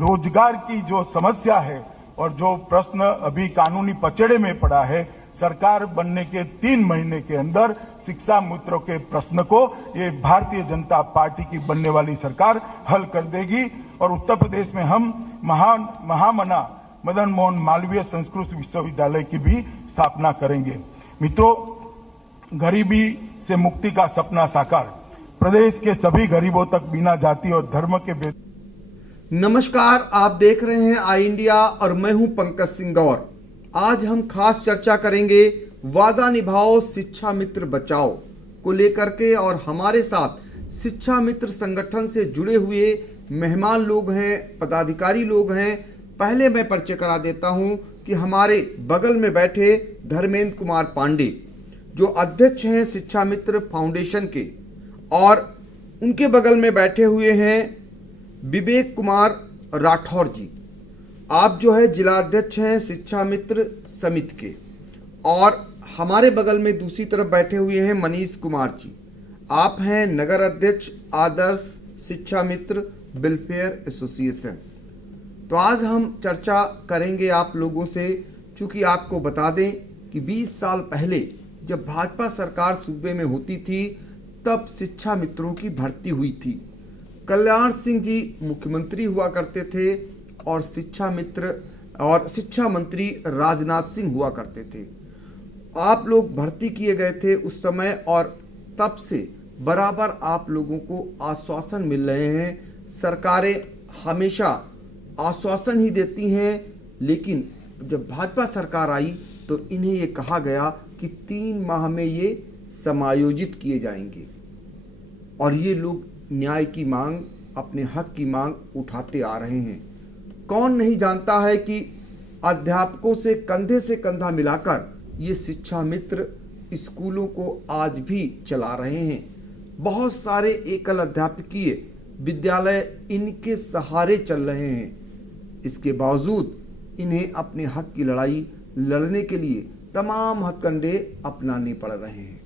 रोजगार की जो समस्या है और जो प्रश्न अभी कानूनी पचड़े में पड़ा है, सरकार बनने के 3 महीने के अंदर शिक्षा मित्रों के प्रश्न को ये भारतीय जनता पार्टी की बनने वाली सरकार हल कर देगी। और उत्तर प्रदेश में हम महामना मदन मोहन मालवीय संस्कृत विश्वविद्यालय की भी स्थापना करेंगे। मित्रों, गरीबी से मुक्ति का सपना साकार, प्रदेश के सभी गरीबों तक बिना जाति और धर्म के नमस्कार, आप देख रहे हैं आई इंडिया और मैं हूं पंकज सिंह गौर। आज हम खास चर्चा करेंगे वादा निभाओ शिक्षा मित्र बचाओ को लेकर के, और हमारे साथ शिक्षा मित्र संगठन से जुड़े हुए मेहमान लोग हैं, पदाधिकारी लोग हैं। पहले मैं परिचय करा देता हूं कि हमारे बगल में बैठे धर्मेंद्र कुमार पांडे जो अध्यक्ष हैं शिक्षा मित्र फाउंडेशन के, और उनके बगल में बैठे हुए हैं विवेक कुमार राठौर जी। आप जो है जिला अध्यक्ष हैं शिक्षा मित्र समिति के, और हमारे बगल में दूसरी तरफ बैठे हुए हैं मनीष कुमार जी। आप हैं नगर अध्यक्ष आदर्श शिक्षा मित्र वेलफेयर एसोसिएशन। तो आज हम चर्चा करेंगे आप लोगों से, चूँकि आपको बता दें कि 20 साल पहले जब भाजपा सरकार सूबे में होती थी तब शिक्षा मित्रों की भर्ती हुई थी। कल्याण सिंह जी मुख्यमंत्री हुआ करते थे और शिक्षा मित्र और शिक्षा मंत्री राजनाथ सिंह हुआ करते थे। आप लोग भर्ती किए गए थे उस समय, और तब से बराबर आप लोगों को आश्वासन मिल रहे हैं। सरकारें हमेशा आश्वासन ही देती हैं, लेकिन जब भाजपा सरकार आई तो इन्हें ये कहा गया कि 3 माह में ये समायोजित किए जाएंगे, और ये लोग न्याय की मांग, अपने हक की मांग उठाते आ रहे हैं। कौन नहीं जानता है कि अध्यापकों से कंधा मिलाकर ये शिक्षा मित्र स्कूलों को आज भी चला रहे हैं। बहुत सारे एकल अध्यापकीय विद्यालय इनके सहारे चल रहे हैं। इसके बावजूद इन्हें अपने हक की लड़ाई लड़ने के लिए तमाम हथकंडे अपनाने पड़ रहे हैं।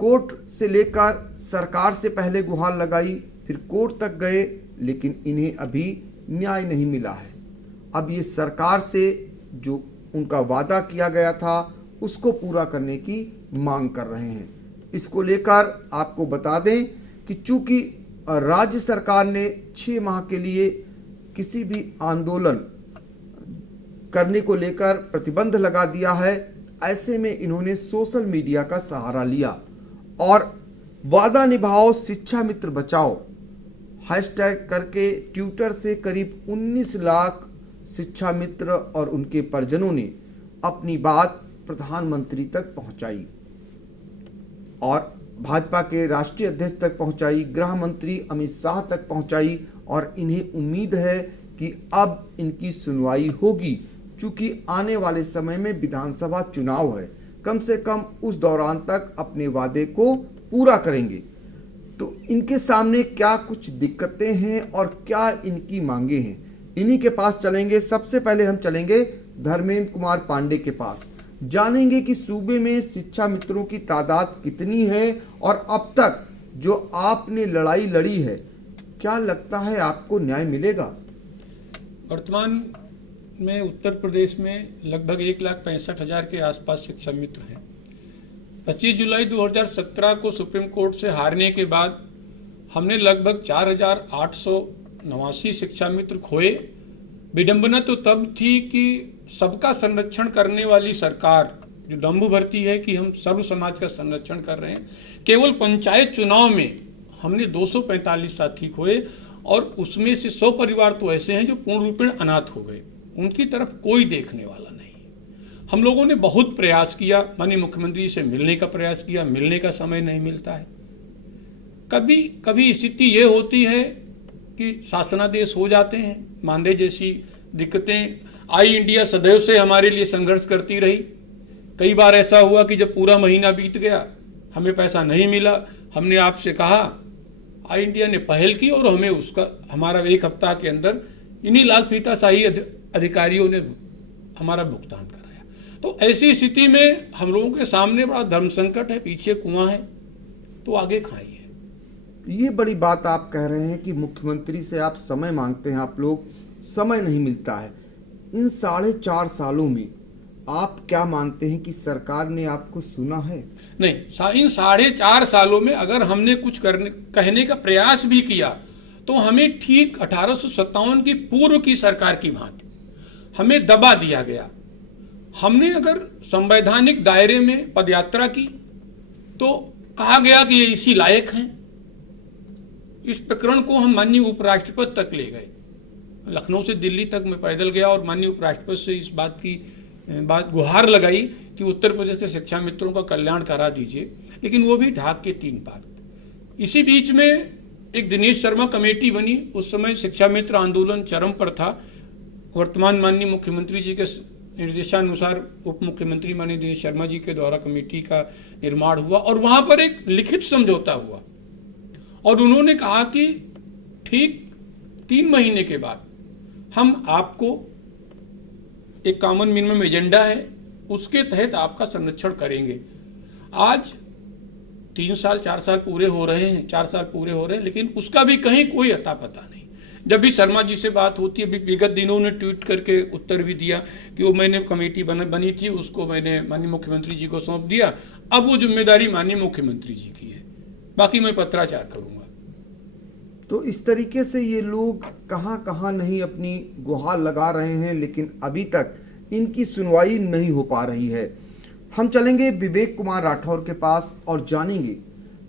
कोर्ट से लेकर सरकार से पहले गुहार लगाई, फिर कोर्ट तक गए, लेकिन इन्हें अभी न्याय नहीं मिला है। अब ये सरकार से जो उनका वादा किया गया था उसको पूरा करने की मांग कर रहे हैं। इसको लेकर आपको बता दें कि चूंकि राज्य सरकार ने 6 माह के लिए किसी भी आंदोलन करने को लेकर प्रतिबंध लगा दिया है, ऐसे में इन्होंने सोशल मीडिया का सहारा लिया और वादा निभाओ शिक्षा मित्र बचाओ हैशटैग करके ट्विटर से करीब 19 लाख शिक्षा मित्र और उनके परिजनों ने अपनी बात प्रधानमंत्री तक पहुंचाई और भाजपा के राष्ट्रीय अध्यक्ष तक पहुंचाई, गृह मंत्री अमित शाह तक पहुंचाई, और इन्हें उम्मीद है कि अब इनकी सुनवाई होगी। चूंकि आने वाले समय में विधानसभा चुनाव है, कम से कम उस दौरान तक अपने वादे को पूरा करेंगे। तो इनके सामने क्या कुछ दिक्कतें हैं और क्या इनकी मांगे हैं, इन्हीं के पास चलेंगे। सबसे पहले हम चलेंगे धर्मेंद्र कुमार पांडे के पास, जानेंगे कि सूबे में शिक्षा मित्रों की तादाद कितनी है और अब तक जो आपने लड़ाई लड़ी है, क्या लगता है आपको न्याय मिलेगा? वर्तमान में उत्तर प्रदेश में लगभग 1,65,000 के आसपास शिक्षा मित्र हैं। 25 जुलाई 2017 को सुप्रीम कोर्ट से हारने के बाद हमने लगभग 4,889 शिक्षा मित्र खोए। विडंबना तो तब थी कि सबका संरक्षण करने वाली सरकार जो दम्भ भरती है कि हम सर्व समाज का संरक्षण कर रहे हैं, केवल पंचायत चुनाव में हमने 245 साथी खोए, और उसमें से 100 परिवार तो ऐसे हैं जो पूर्ण रूपेण अनाथ हो गए। उनकी तरफ कोई देखने वाला नहीं। हम लोगों ने बहुत प्रयास किया, माननीय मुख्यमंत्री से मिलने का प्रयास किया, मिलने का समय नहीं मिलता है। कभी कभी स्थिति ये होती है कि शासनादेश हो जाते हैं, मानदेय जैसी दिक्कतें। आई इंडिया सदैव से हमारे लिए संघर्ष करती रही। कई बार ऐसा हुआ कि जब पूरा महीना बीत गया, हमें पैसा नहीं मिला, हमने आपसे कहा, आई इंडिया ने पहल की और हमें उसका हमारा 1 हफ्ता के अंदर इन्हीं लाल फीताशाही अधिकारियों ने हमारा भुगतान कराया। तो ऐसी स्थिति में हम लोगों के सामने बड़ा धर्म संकट है, पीछे कुआं है, तो आगे खाइए। ये बड़ी बात आप कह रहे हैं कि मुख्यमंत्री से आप समय मांगते हैं, आप लोग, समय नहीं मिलता है। इन 4.5 सालों में आप क्या मानते हैं कि सरकार ने आपको सुना है? नहीं, इन 4.5 सालों में अगर हमने कुछ कहने का प्रयास भी किया तो हमें ठीक 1857 की पूर्व की सरकार की भांति हमें दबा दिया गया। हमने अगर संवैधानिक दायरे में पदयात्रा की तो कहा गया कि ये इसी लायक हैं। इस प्रकरण को हम माननीय उपराष्ट्रपति तक ले गए। लखनऊ से दिल्ली तक मैं पैदल गया और माननीय उपराष्ट्रपति से इस बात की गुहार लगाई कि उत्तर प्रदेश के शिक्षा मित्रों का कल्याण करा दीजिए, लेकिन वो भी ढाक के 3 बात। इसी बीच में एक दिनेश शर्मा कमेटी बनी। उस समय शिक्षा मित्र आंदोलन चरम पर था। वर्तमान माननीय मुख्यमंत्री जी के निर्देशानुसार उप मुख्यमंत्री माननीय दिनेश शर्मा जी के द्वारा कमेटी का निर्माण हुआ और वहां पर एक लिखित समझौता हुआ और उन्होंने कहा कि ठीक 3 महीने के बाद हम आपको एक कॉमन मिनिमम एजेंडा है, उसके तहत आपका संरक्षण करेंगे। आज 3 साल 4 साल पूरे हो रहे हैं, 4 साल पूरे हो रहे हैं, लेकिन उसका भी कहीं कोई अता पता नहीं। जब भी शर्मा जी से बात होती है, अभी विगत दिनों ने ट्वीट करके उत्तर भी दिया कि वो मैंने कमेटी बनी थी, उसको मैंने माननीय मुख्यमंत्री जी को सौंप दिया, अब वो जिम्मेदारी माननीय मुख्यमंत्री जी की है, बाकी मैं पत्राचार करूंगा। तो इस तरीके से ये लोग कहाँ नहीं अपनी गुहार लगा रहे हैं, लेकिन अभी तक इनकी सुनवाई नहीं हो पा रही है। हम चलेंगे विवेक कुमार राठौर के पास और जानेंगे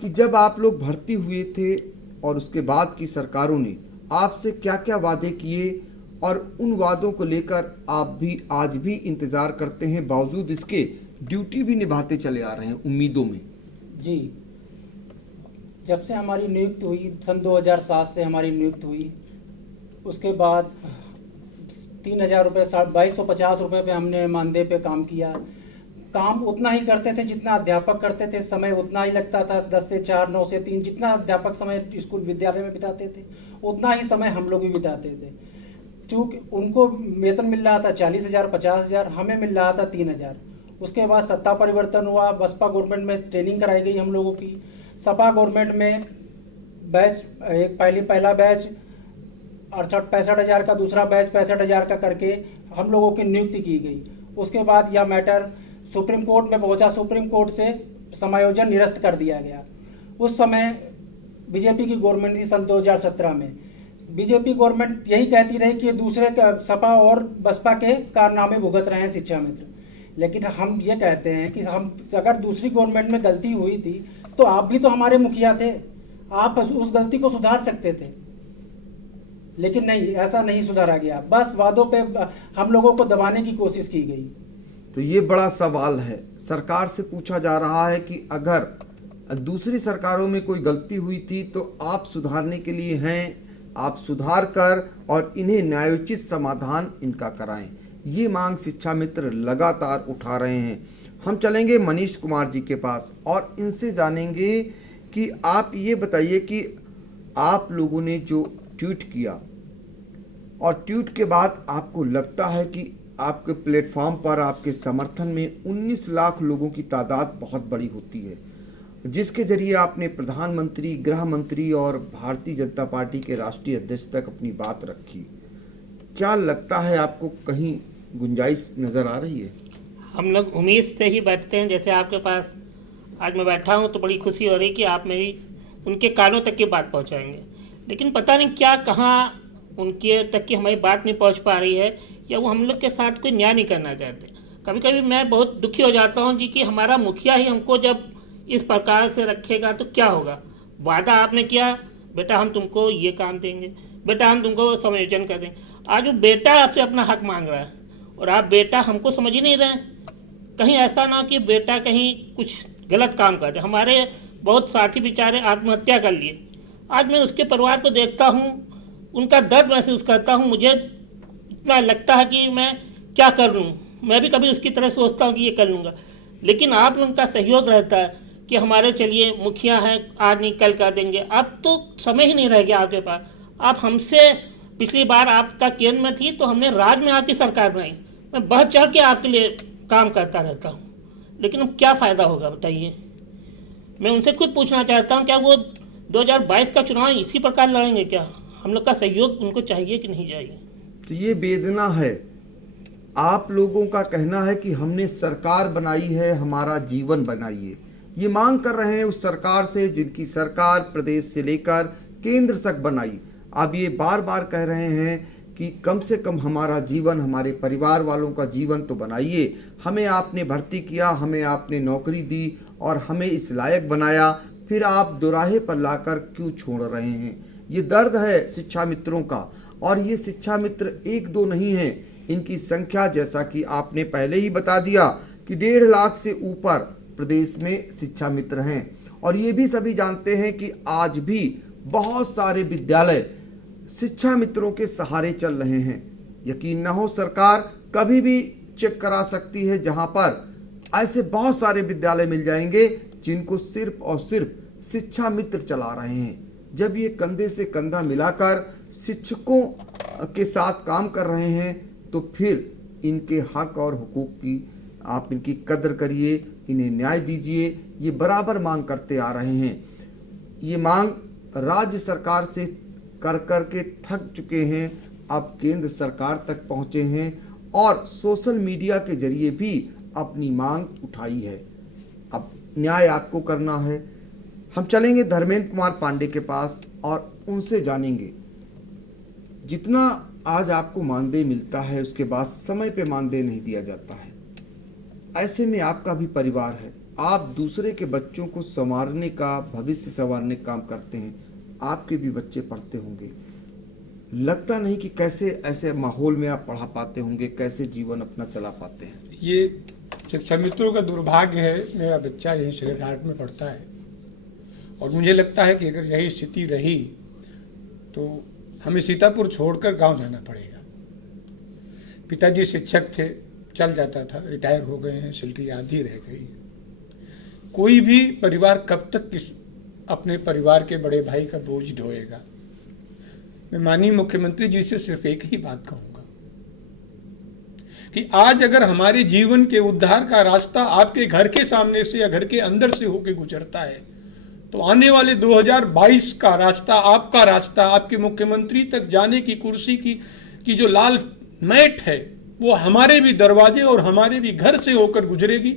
कि जब आप लोग भर्ती हुए थे और उसके बाद की सरकारों ने आपसे क्या क्या वादे किए और उन वादों को लेकर आप भी आज भी इंतजार करते हैं, बावजूद इसके ड्यूटी भी निभाते चले आ रहे हैं उम्मीदों में। जी, जब से हमारी नियुक्ति हुई, सन 2007 से हमारी नियुक्ति हुई, उसके बाद 3,000 रुपये 2250 रुपये पे हमने मानदेय पे काम किया। काम उतना ही करते थे जितना अध्यापक करते थे, समय उतना ही लगता था, 10 से 4, 9 से 3, जितना अध्यापक समय स्कूल विद्यालय में बिताते थे उतना ही समय हम लोग भी बिताते थे। चूँकि उनको वेतन मिल रहा था 40,000 50,000, हमें मिल रहा था 3,000। उसके बाद सत्ता परिवर्तन हुआ, बसपा गवर्नमेंट में ट्रेनिंग कराई गई हम लोगों की। सपा गवर्नमेंट में बैच पहला बैच 65,000 का, दूसरा बैच 65,000 का करके हम लोगों की नियुक्ति की गई। उसके बाद यह मैटर सुप्रीम कोर्ट में पहुंचा, सुप्रीम कोर्ट से समायोजन निरस्त कर दिया गया। उस समय बीजेपी की गवर्नमेंट थी सन 2017 में। बीजेपी गवर्नमेंट यही कहती रही कि दूसरे सपा और बसपा के कारनामे भुगत रहे हैं शिक्षा मित्र, लेकिन हम ये कहते हैं कि हम अगर दूसरी गवर्नमेंट में गलती हुई थी तो आप भी तो हमारे मुखिया थे, आप उस गलती को सुधार सकते थे, लेकिन नहीं, ऐसा नहीं सुधारा गया। बस वादों पे हम लोगों को दबाने की कोशिश की गई। तो ये बड़ा सवाल है, सरकार से पूछा जा रहा है कि अगर दूसरी सरकारों में कोई गलती हुई थी तो आप सुधारने के लिए हैं, आप सुधार कर और इन्हें न्यायोचित समाधान इनका कराएं। ये मांग शिक्षा मित्र लगातार उठा रहे हैं। हम चलेंगे मनीष कुमार जी के पास और इनसे जानेंगे कि आप ये बताइए कि आप लोगों ने जो ट्वीट किया और ट्वीट के बाद आपको लगता है कि आपके प्लेटफॉर्म पर आपके समर्थन में 19 लाख लोगों की तादाद बहुत बड़ी होती है, जिसके जरिए आपने प्रधानमंत्री, गृह मंत्री और भारतीय जनता पार्टी के राष्ट्रीय अध्यक्ष तक अपनी बात रखी। क्या लगता है आपको, कहीं गुंजाइश नज़र आ रही है? हम लोग उम्मीद से ही बैठते हैं। जैसे आपके पास आज मैं बैठा हूं तो बड़ी खुशी हो रही कि आप मेरी उनके कानों तक की बात पहुंचाएंगे, लेकिन पता नहीं क्या कहाँ उनके तक की हमारी बात नहीं पहुंच पा रही है, या वो हम लोग के साथ कोई न्याय नहीं करना चाहते। कभी कभी मैं बहुत दुखी हो जाता हूं जी कि हमारा मुखिया ही हमको जब इस प्रकार से रखेगा तो क्या होगा। वादा आपने किया, बेटा हम तुमको ये काम देंगे, बेटा हम तुमको समायोजन कर देंगे। आज वो बेटा आपसे अपना हक मांग रहा है और आप बेटा हमको समझ ही नहीं रहे। कहीं ऐसा ना कि बेटा कहीं कुछ गलत काम कर दे। हमारे बहुत साथी बेचारे आत्महत्या कर लिए। आज मैं उसके परिवार को देखता हूँ, उनका दर्द महसूस करता हूँ। मुझे इतना लगता है कि मैं क्या कर लूँ। मैं भी कभी उसकी तरह सोचता हूँ कि ये कर लूँगा, लेकिन आप लोगों का सहयोग रहता है कि हमारे चलिए मुखिया हैं, आज नहीं कल कर देंगे। अब तो समय ही नहीं रह गया आपके पास। आप हमसे पिछली बार आपका केंद्र में थी तो हमने राज्य में आपकी सरकार बनाई। मैं बढ़ चढ़ के आपके लिए काम करता रहता हूँ, लेकिन अब क्या फ़ायदा होगा बताइए। मैं उनसे खुद पूछना चाहता हूँ, क्या वो 2022 का चुनाव इसी प्रकार लड़ेंगे क्या? हम लोग का सहयोग उनको चाहिए कि नहीं चाहिए? तो ये वेदना है। आप लोगों का कहना है कि हमने सरकार बनाई है, हमारा जीवन बनाइए। ये मांग कर रहे हैं उस सरकार से जिनकी सरकार प्रदेश से लेकर केंद्र तक बनाई। अब ये बार बार कह रहे हैं कि कम से कम हमारा जीवन, हमारे परिवार वालों का जीवन तो बनाइए। हमें आपने भर्ती किया, हमें आपने नौकरी दी और हमें इस लायक बनाया, फिर आप दोराहे पर लाकर क्यों छोड़ रहे हैं? ये दर्द है शिक्षा मित्रों का। और ये शिक्षा मित्र एक दो नहीं हैं, इनकी संख्या जैसा कि आपने पहले ही बता दिया कि 1.5 लाख से ऊपर प्रदेश में शिक्षा मित्र हैं। और ये भी सभी जानते हैं कि आज भी बहुत सारे विद्यालय शिक्षा मित्रों के सहारे चल रहे हैं। यकीन न हो, सरकार कभी भी चेक करा सकती है, जहां पर ऐसे बहुत सारे विद्यालय मिल जाएंगे जिनको सिर्फ और सिर्फ शिक्षा मित्र चला रहे हैं। जब ये कंधे से कंधा मिलाकर शिक्षकों के साथ काम कर रहे हैं तो फिर इनके हक और हुकूक की आप इनकी कदर करिए, इन्हें न्याय दीजिए। ये बराबर मांग करते आ रहे हैं। ये मांग राज्य सरकार से कर कर के थक चुके हैं, अब केंद्र सरकार तक पहुंचे हैं और सोशल मीडिया के जरिए भी अपनी मांग उठाई है। अब न्याय आपको करना है। हम चलेंगे धर्मेंद्र कुमार पांडे के पास और उनसे जानेंगे, जितना आज आपको मानदेय मिलता है उसके बाद समय पे मानदेय नहीं दिया जाता है। ऐसे में आपका भी परिवार है, आप दूसरे के बच्चों को संवारने का, भविष्य संवारने का काम करते हैं, आपके भी बच्चे पढ़ते होंगे। लगता नहीं कि कैसे ऐसे माहौल में आप पढ़ा पाते होंगे, कैसे जीवन अपना चला पाते हैं। ये शिक्षा मित्रों का दुर्भाग्य है। मेरा बच्चा यहीं सेक्रेट हार्ट में पढ़ता है और मुझे लगता है कि अगर यही स्थिति रही तो हमें सीतापुर छोड़कर गांव जाना पड़ेगा। पिताजी शिक्षक थे, चल जाता था, रिटायर हो गए हैं, सैलरी आधी रह गई। कोई भी परिवार कब तक अपने परिवार के बड़े भाई का बोझ ढोएगा? मैं माननीय मुख्यमंत्री जी से सिर्फ एक ही बात कहूंगा कि आज अगर हमारे जीवन के उद्धार का रास्ता आपके घर के सामने से या घर के अंदर से होकर गुजरता है तो आने वाले 2022 का रास्ता, आपका रास्ता, आपके मुख्यमंत्री तक जाने की कुर्सी की जो लाल मैट है वो हमारे भी दरवाजे और हमारे भी घर से होकर गुजरेगी।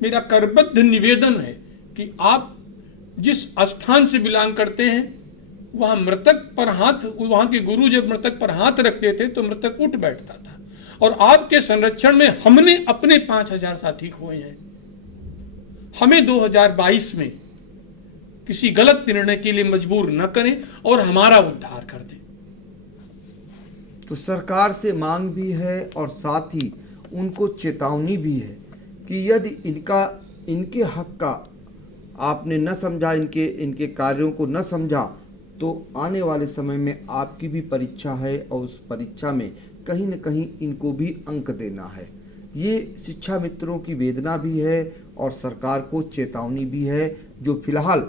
मेरा करबद्ध निवेदन है कि आप जिस स्थान से बिलोंग करते हैं वहाँ मृतक पर हाथ, वहाँ के गुरु जब मृतक पर हाथ रखते थे तो मृतक उठ बैठता था। और आपके संरक्षण में हमने अपने 5000 साथी खोए हैं। हमें 2022 में किसी गलत निर्णय के लिए मजबूर न करें और हमारा उद्धार कर दें। तो सरकार से मांग भी है और साथ ही उनको चेतावनी भी है कि यदि इनके हक का आपने न समझा, इनके कार्यों को न समझा तो आने वाले समय में आपकी भी परीक्षा है और उस परीक्षा में कहीं न कहीं इनको भी अंक देना है। ये शिक्षा मित्रों की वेदना भी है और सरकार को चेतावनी भी है, जो फिलहाल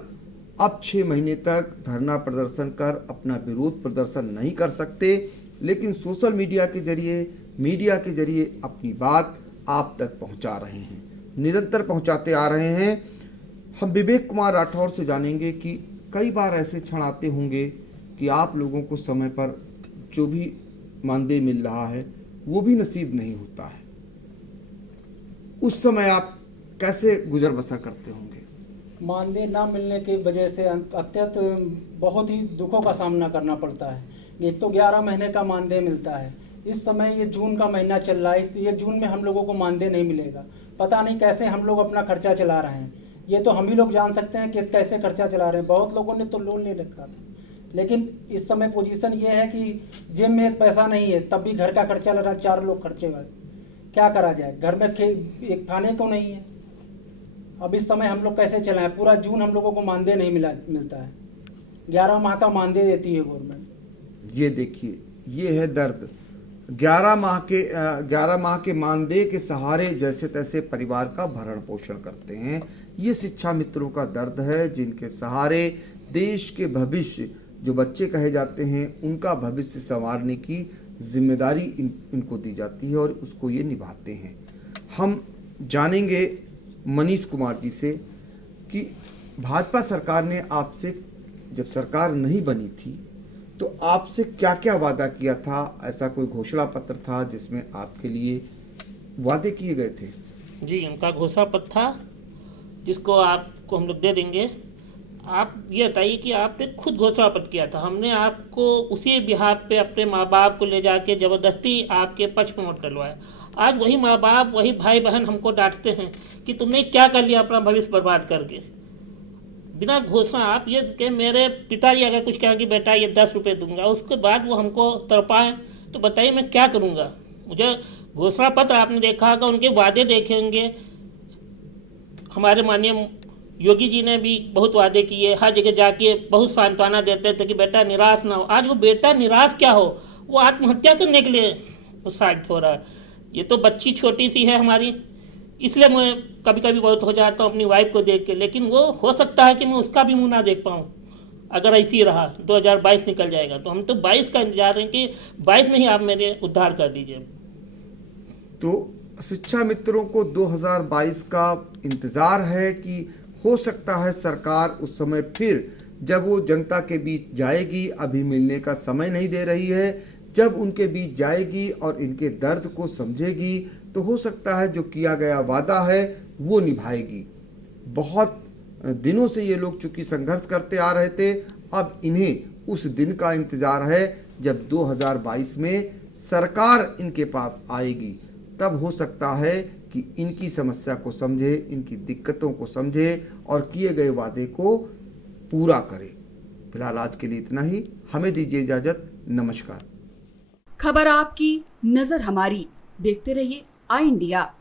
अब 6 महीने तक धरना प्रदर्शन कर अपना विरोध प्रदर्शन नहीं कर सकते, लेकिन सोशल मीडिया के जरिए अपनी बात आप तक पहुंचा रहे हैं, निरंतर पहुंचाते आ रहे हैं। हम विवेक कुमार राठौर से जानेंगे कि कई बार ऐसे क्षण आते होंगे कि आप लोगों को समय पर जो भी मानदेय मिल रहा है वो भी नसीब नहीं होता है। उस समय आप कैसे गुजर बसर करते होंगे? मानदेय ना मिलने की वजह से अत्यंत बहुत ही दुखों का सामना करना पड़ता है। एक तो 11 महीने का मानदेय मिलता है, इस समय ये जून का महीना चल रहा है, ये जून में हम लोगों को मानदेय नहीं मिलेगा। पता नहीं कैसे हम लोग अपना खर्चा चला रहे हैं, ये तो हम ही लोग जान सकते हैं कि कैसे खर्चा चला रहे हैं। बहुत लोगों ने तो लोन ले रखा था, लेकिन इस समय पोजीशन ये है कि जेब में एक पैसा नहीं है, तब भी घर का खर्चा लगा, 4 लोग खर्चे वाले, क्या करा जाए? घर में एक खाने को नहीं है। अब इस समय हम लोग कैसे चलाएं? पूरा जून हम लोगों को मानदेय नहीं मिलता है। 11 माह का मानदेय देती है गवर्नमेंट। ये देखिए, ये है दर्द। 11 माह के मानदेय के सहारे जैसे तैसे परिवार का भरण पोषण करते हैं। ये शिक्षा मित्रों का दर्द है, जिनके सहारे देश के भविष्य, जो बच्चे कहे जाते हैं, उनका भविष्य संवारने की जिम्मेदारी इनको दी जाती है और उसको ये निभाते हैं। हम जानेंगे मनीष कुमार जी से कि भाजपा सरकार ने आपसे जब सरकार नहीं बनी थी तो आपसे क्या क्या वादा किया था? ऐसा कोई घोषणा पत्र था जिसमें आपके लिए वादे किए गए थे? जी, उनका घोषणा पत्र था जिसको आपको हम लोग दे देंगे। आप ये बताइए कि आपने खुद घोषणा पत्र किया था, हमने आपको उसी बिहार पे अपने माँ बाप को ले जाके ज़बरदस्ती आपके पक्ष में वोट डलवाया। आज वही माँ बाप, वही भाई बहन हमको डांटते हैं कि तुमने क्या कर लिया अपना भविष्य बर्बाद करके। बिना घोषणा आप ये कि मेरे पिताजी अगर कुछ कहें कि बेटा ये 10 रुपये दूंगा, उसके बाद वो हमको तड़पाएं, तो बताइए मैं क्या करूँगा। मुझे घोषणा पत्र आपने देखा होगा, उनके वादे देखे होंगे। हमारे माननीय योगी जी ने भी बहुत वादे किए, हर जगह जाके बहुत सांत्वना देते थे कि बेटा निराश ना हो। आज वो बेटा निराश क्या हो, वो आत्महत्या करने के लिए उत्साहित हो रहा है। ये तो बच्ची छोटी सी है हमारी, इसलिए मैं कभी कभी बहुत हो जाता हूँ अपनी वाइफ को देख के, लेकिन वो हो सकता है कि मैं उसका भी मुंह ना देख पाऊँ। अगर ऐसे ही रहा 2022 निकल जाएगा, तो हम तो 22 का इंतजार हैं कि 22 में ही आप मेरे उद्धार कर दीजिए। तो शिक्षा मित्रों को 2022 का इंतजार है कि हो सकता है सरकार उस समय फिर जब वो जनता के बीच जाएगी, अभी मिलने का समय नहीं दे रही है, जब उनके बीच जाएगी और इनके दर्द को समझेगी तो हो सकता है जो किया गया वादा है वो निभाएगी। बहुत दिनों से ये लोग चूंकि संघर्ष करते आ रहे थे, अब इन्हें उस दिन का इंतजार है जब 2022 में सरकार इनके पास आएगी। तब हो सकता है कि इनकी समस्या को समझे, इनकी दिक्कतों को समझे और किए गए वादे को पूरा करे। फिलहाल आज के लिए इतना ही, हमें दीजिए इजाजत। नमस्कार। खबर आपकी, नजर हमारी। देखते रहिए आई इंडिया।